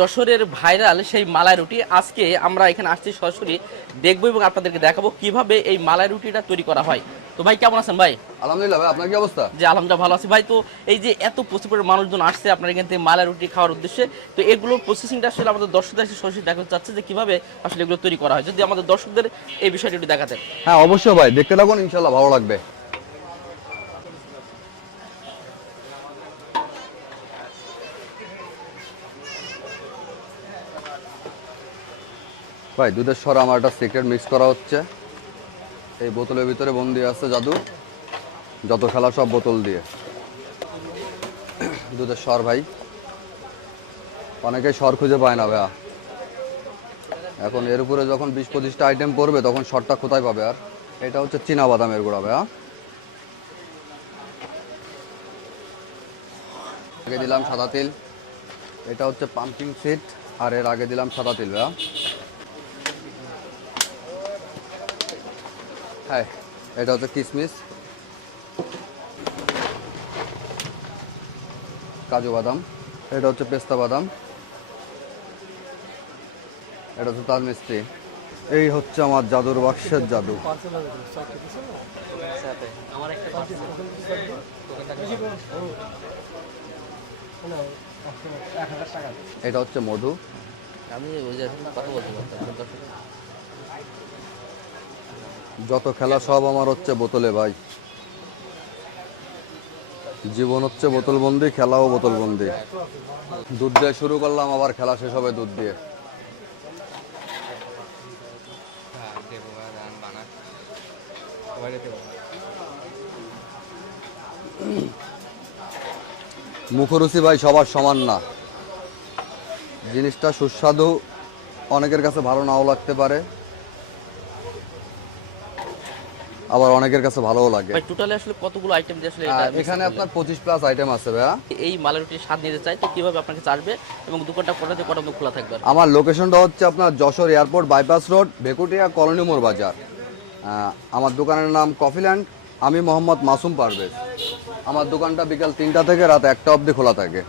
যশোরের ভাইরাল সেই মালাই রুটি আজকে আমরা এখানে আসছি সরাসরি দেখবো এবং আপনাদেরকে দেখাবো কিভাবে এই মালাই রুটিটা তৈরি করা হয়। তো ভাই কেমন আছেন ভাই? আলহামদুলিল্লাহ ভাই, আপনার কি অবস্থা? জি আলহামদুলিল্লাহ ভালো আছি ভাই। তো এই যে এত প্রচুর পরিমাণে মানুষজন আসছে আপনার এখান থেকে মালাই রুটি খাওয়ার উদ্দেশ্যে, তো এগুলোর প্রসেসিংটা আসলে আমাদের দর্শকদের সরাসরি দেখাতে চাচ্ছে যে কিভাবে আসলে এগুলো তৈরি করা হয়, যদি আমাদের দর্শকদের এই বিষয়টি একটু দেখাতেন। হ্যাঁ অবশ্যই ভাই, দেখতে থাকুন, ইনশাল্লাহ ভালো লাগবে। ভাই দুধের স্বর আমার একটা সিক্রেট মিক্স করা হচ্ছে। এই বোতলের ভিতরে বন্দি আছে জাদু, যত খেলা সব বোতল দিয়ে। দুধের স্বর ভাই, অনেকেই স্বর খুঁজে পায় না ভাইয়া। এখন এর উপরে যখন 20-25টা আইটেম পড়বে তখন স্বরটা কোথায় পাবে? আর এটা হচ্ছে চীনা বাদামের গুঁড়া ভাইয়া। আগে দিলাম সাদা তিল, এটা হচ্ছে পাম্পকিন সিড, আর এর আগে দিলাম সাদা তিল ভাইয়া। হ্যাঁ, এটা হচ্ছে কিশমিশ, কাজু বাদাম, এটা হচ্ছে পেস্তা বাদাম, এটা হচ্ছে তাল মিস্ত্রি। এই হচ্ছে আমার জাদুর বাক্সের জাদু। এটা হচ্ছে মধু। আমি ওই যে কথা বলতে পারতাম। যত খেলা সব আমার হচ্ছে বোতলে ভাই। জীবন হচ্ছে বোতল বন্দি, খেলাও বোতল বন্দি। দুধ দিয়ে শুরু করলাম, আবার খেলা শেষ হবে দুধ দিয়ে। মুখরুচি ভাই সবার সমান না, জিনিসটা সুস্বাদু, অনেকের কাছে ভালো নাও লাগতে পারে, আবার অনেকের কাছে ভালোও লাগে। ভাই টোটালি আসলে কতগুলো আইটেম দিয়ে আসলে এটা এখানে আপনার 25+ আইটেম আছে ভাইয়া। এই মালাই রুটির স্বাদ নিতে চাই তো কিভাবে আপনাকে আসবে এবং দোকানটা কটাতে কটা অবধি খোলা থাকবে? আমার লোকেশনটা হচ্ছে আপনার Jessore airport bypass road, Bhekutia colony মোড় বাজার। আমার দোকানের নাম কফিল্যান্ড। আমি মোহাম্মদ মাসুম পারভেজ। আমার দোকানটা বিকাল 3টা থেকে রাত 1টা অবধি খোলা থাকে।